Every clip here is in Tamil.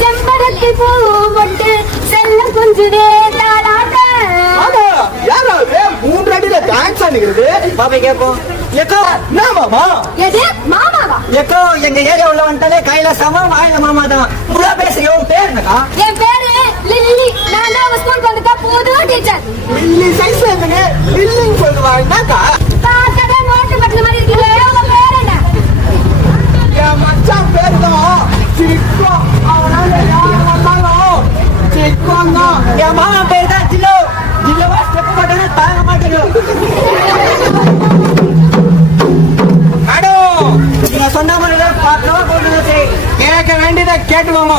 செம்பருத்தி பூ போட்டு செல்ல கொஞ்சம் மூன்று அடியில டான்ஸ் ஆடுகிறது பாப்பா கேட்போம். எக்கோ என்ன மாமா? எது மாமாவா? எக்கோ எங்க ஏரியா உள்ள வந்துட்டாலே கைலாசமா வாயில மாமா தான். புள்ளா பேசுறிய உன் பேர் என்னக்கா? என் பேரு லில்லி. நான் தான் ஸ்கூல் வந்துட்டா புது டீச்சர். லில்லி சைஸ் என்னங்க? லில்லின்னு சொல்லுவா என்னக்கா? காக்கடை நோட்டு பட்டன மாதிரி இருக்கீங்களே, உங்க பேர் என்ன? என் மச்சான் பேர் தான் சிக்கோ. அவனால யாரு வந்தாலும் சிக்கோன் தான். என் மாமா பேர் தான் ஜில்லோ. ஜில்லோவா ஸ்டெப் போட்டேன்னா தாங்க மாட்டேங்கும். மேடம் நீங்க சொன்ன மாதிரி பார்க்கலாம் போட்டு கேட்க வேண்டியதை கேட்டுக்கோங்க.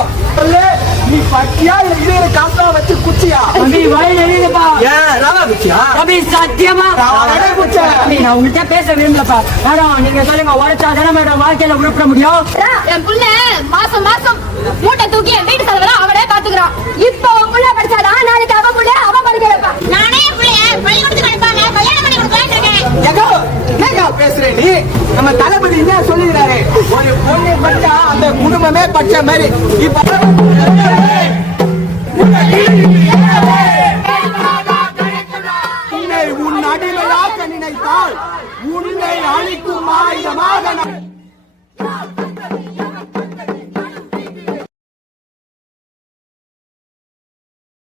நீ பட்டியா இல்ல காசா வச்சு குச்சியா? தம்பி வயல் எழுதுப்பா. ஏன் ராவா குச்சியா? தம்பி சத்தியமா தம்பி நான் உங்கள்கிட்ட பேச விரும்பலப்பா. மேடம் நீங்க சொல்லுங்க, உழைச்சா தானே மேடம் வாழ்க்கையில உருப்பிட முடியும். என் புள்ள மாசம் மாசம் மூட்டை தூக்கி என் வீட்டு செலவெல்லாம் அவனே பாத்துக்கிறான். இப்போ உன் புள்ள படிச்சாதான் நாளைக்கு அவ புள்ள அவ படிக்க வைப்பா. நானே என் புள்ளைய பள்ளிக்கூடத்துக்கு அனுப்பாம கல்யாணம் பண்ணி கொடுக்கலான்னு இருக்கேன். என்னக்கா பேசுற நீ? நம்ம தளபதி என்ன சொல்லுகிறாரு? ஒரு பொண்ணு படிச்சா அந்த குடும்பமே படிச்ச மாதிரி.